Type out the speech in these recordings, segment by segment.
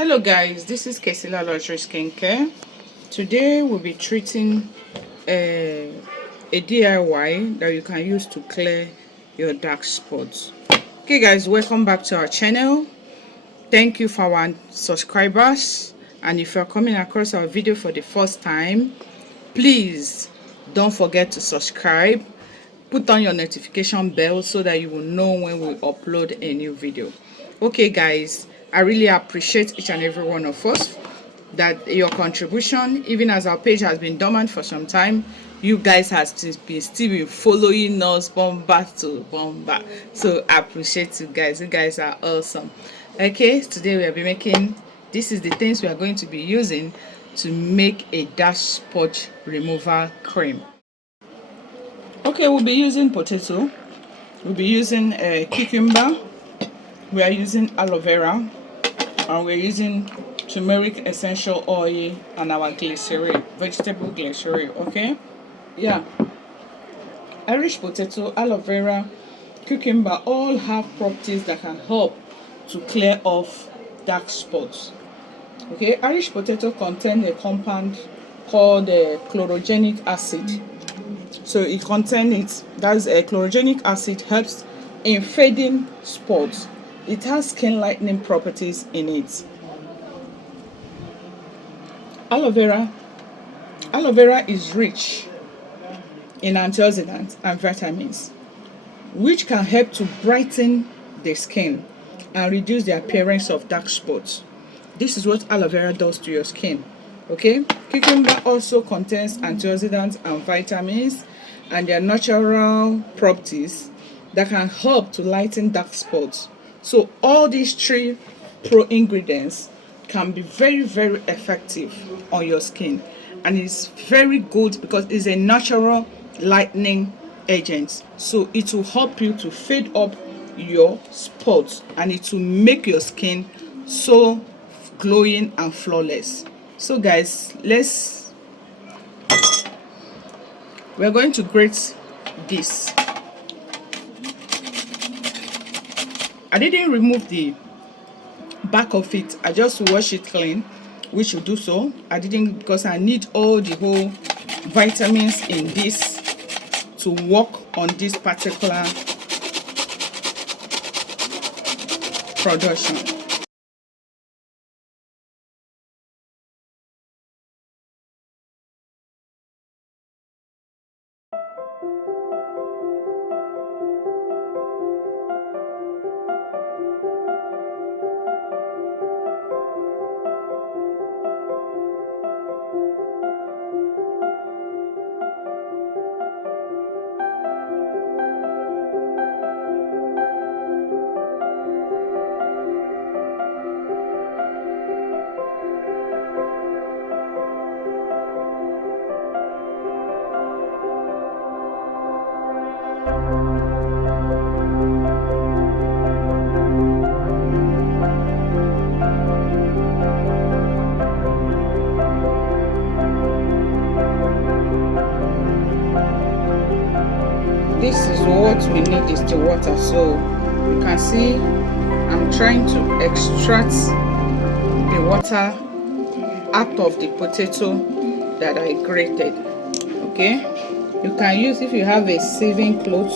Hello guys, this is Kesila Luxury Skincare. Today we'll be treating a DIY that you can use to clear your dark spots. Okay guys, welcome back to our channel. Thank you for our subscribers, and if you're coming across our video for the first time, please don't forget to subscribe. Put on your notification bell so that you will know when we upload a new video. Okay guys, I really appreciate each and every one of us, that your contribution, even as our page has been dormant for some time, you guys have still been following us bomba to bomba. So I appreciate you guys. You guys are awesome. Okay, today we'll be making, this is the things we are going to be using to make a dark spot removal cream. Okay, we'll be using potato, we'll be using cucumber, we are using aloe vera, and we're using turmeric essential oil and our glycerin, vegetable glycerin. Okay, yeah, Irish potato, aloe vera, cucumber all have properties that can help to clear off dark spots. Okay, Irish potato contains a compound called chlorogenic acid. So it contains a chlorogenic acid helps in fading spots. It has skin lightening properties in it. Aloe vera is rich in antioxidants and vitamins, which can help to brighten the skin and reduce the appearance of dark spots. This is what aloe vera does to your skin. Okay, cucumber also contains antioxidants and vitamins and their natural properties that can help to lighten dark spots. So all these three pro ingredients can be very effective on your skin, and it's very good because it's a natural lightening agent. So it will help you to fade up your spots, and it will make your skin so glowing and flawless. So guys, we're going to grate this. I didn't remove the back of it, I just wash it clean, which will do so. I didn't, because I need all the whole vitamins in this to work on this particular production. This is what we need, is the water. So you can see I'm trying to extract the water out of the potato that I grated. Okay, you can use, if you have a sieving cloth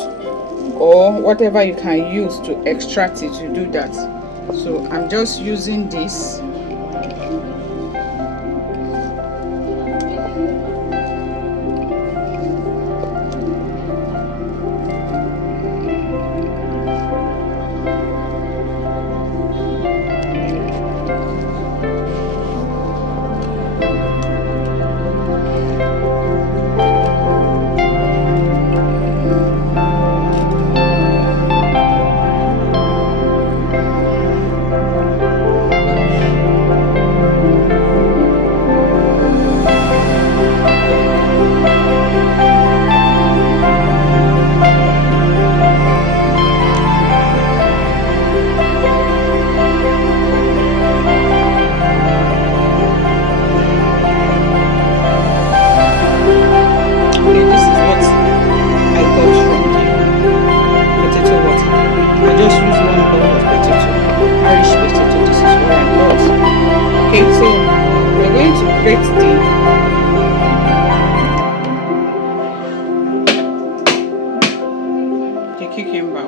or whatever you can use to extract it, you do that. So I'm just using this.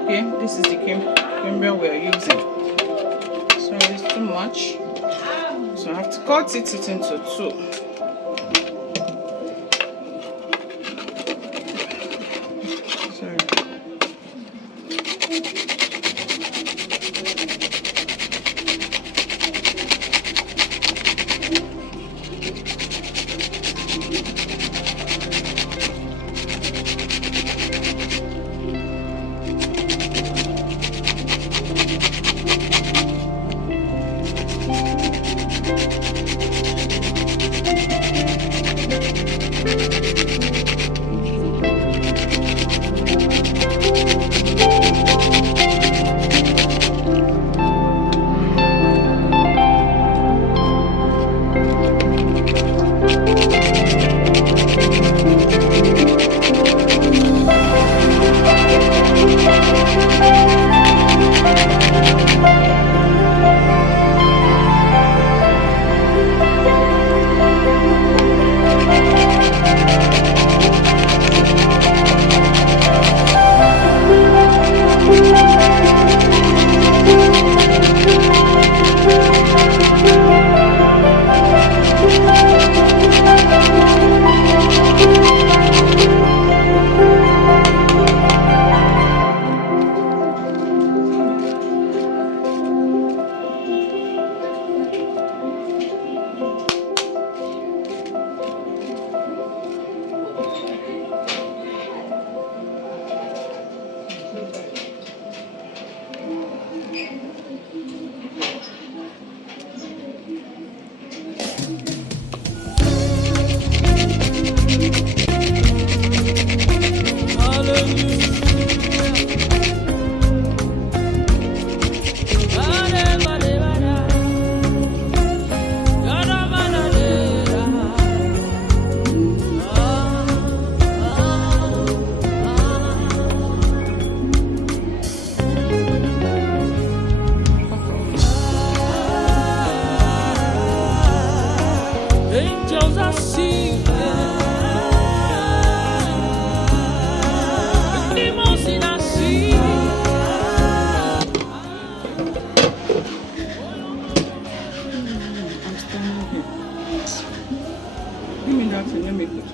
Okay, this is the cucumber we are using. So it's too much. So I have to cut it into two. Sorry. Angels are singing, demons are singing. I'm standing here. Give me that thing, let me put it.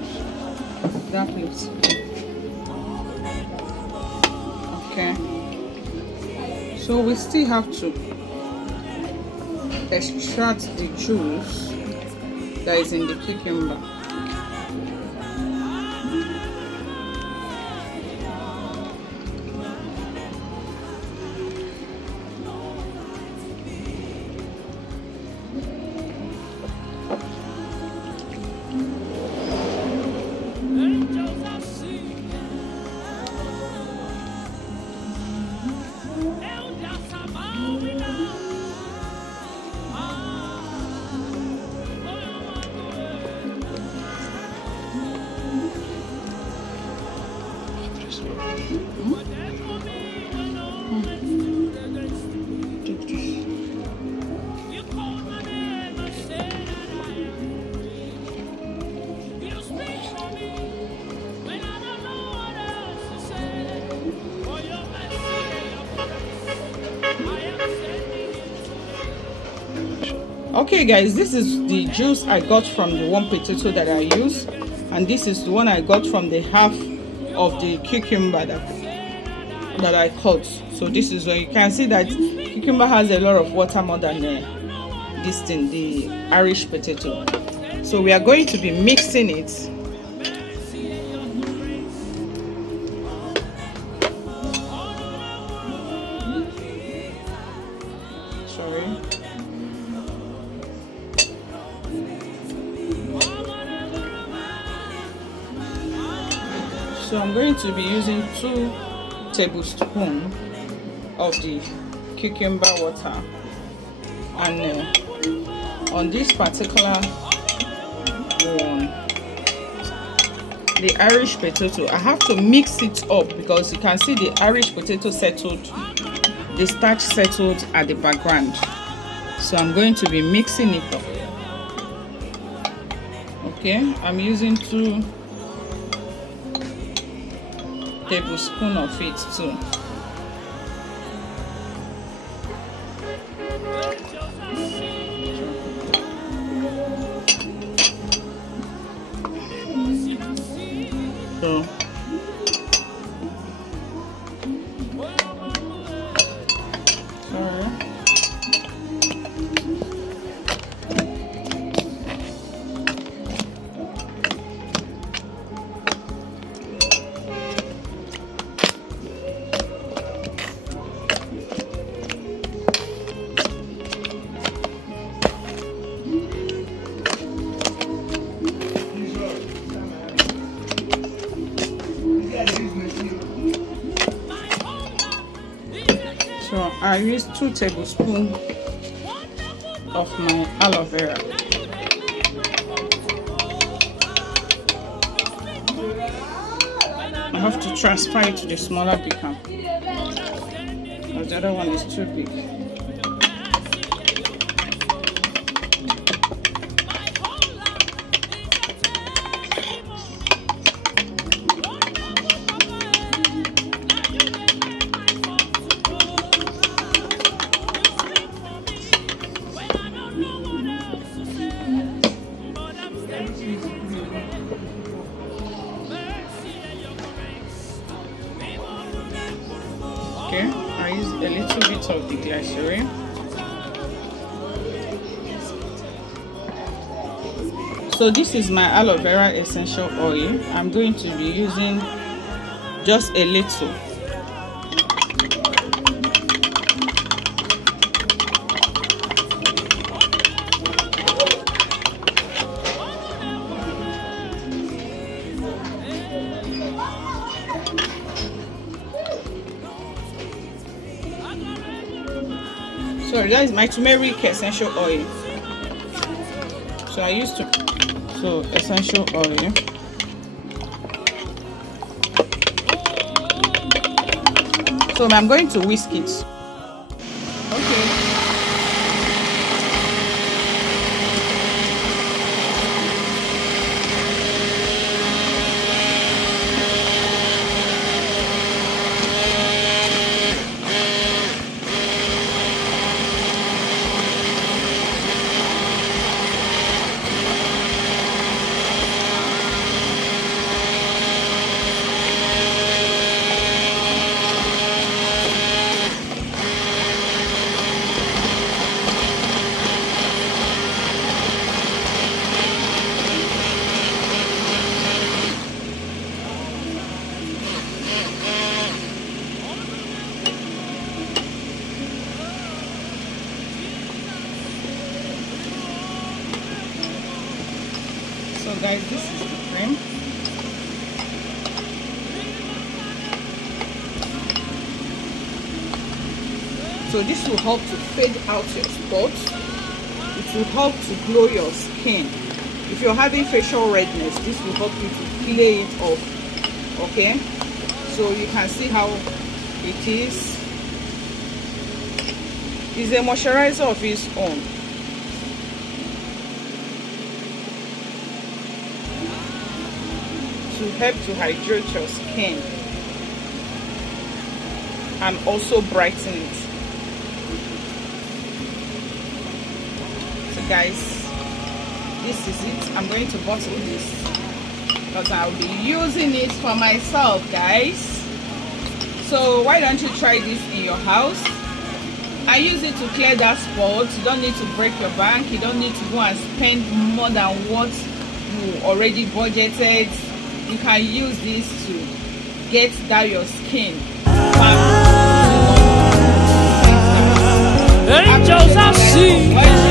That please. Okay. So we still have to extract the juice that is in the cucumber. Angels are singing, elders are bowing down. You called my name and said you speak for me when I don't know what else to say. For your mercy and your grace, I am sending it. Okay guys, this is the juice I got from the one potato that I use, and this is the one I got from the half of the cucumber that I cut. So this is where you can see that cucumber has a lot of water more than this thing, the Irish potato. So we are going to be mixing it. Sorry. So I'm going to be using 2 tablespoons of the cucumber water, and on this particular one, the Irish potato, I have to mix it up because you can see the Irish potato settled, the starch settled at the background. So I'm going to be mixing it up. Okay, I'm using 2 tablespoons of it too. So I use 2 tablespoons of my aloe vera. I have to transfer it to the smaller beaker because the other one is too big. Okay, I use a little bit of the glycerin. So this is my aloe vera essential oil. I'm going to be using just a little. So that is my turmeric essential oil. So I used to essential oil. So I'm going to whisk it. Okay. So guys, this is the cream. So this will help to fade out your spots. It will help to glow your skin. If you're having facial redness, this will help you to clear it off. Okay, so you can see how it is. It's a moisturizer of its own. To help to hydrate your skin and also brighten it. So guys, this is it. I'm going to bottle this because I'll be using it for myself, guys. So why don't you try this in your house? I use it to clear that spot. You don't need to break your bank. You don't need to go and spend more than what you already budgeted. You can use this to get that your skin back. Angels I see.